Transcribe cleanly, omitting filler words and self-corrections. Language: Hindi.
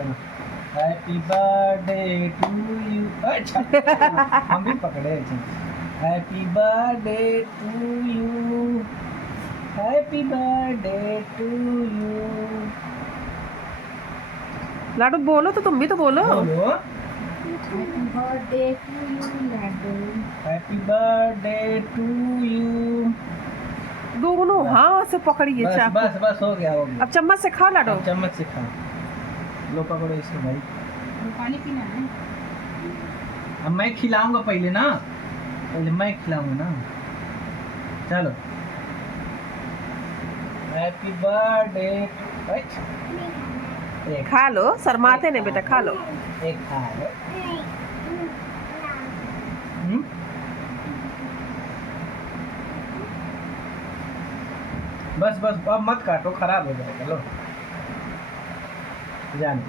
Happy birthday to you. अच्छा हम भी पकड़े। Happy birthday to you, happy birthday to you. Laddu बोलो तो, तुम भी तो बोलो। बोलो happy birthday to you Laddu. Happy birthday to you. दोनों हाथ से पकड़िए बस चाकू। बस बस हो गया हो गया। अब चम्मच से खाओ लाडू। अब चम्मच से खाओ। लो पकड़ो इसको भाई। पानी पीना है। अब मैं खिलाऊंगा पहले ना, पहले मैं खिलाऊंगा ना। चलो हैप्पी बर्थडे। एक खा लो, शर्माते नहीं बेटा, खा लो। एक खा लो। हम्म? बस बस अब मत काटो, खराब हो जाएगा। लो जाने।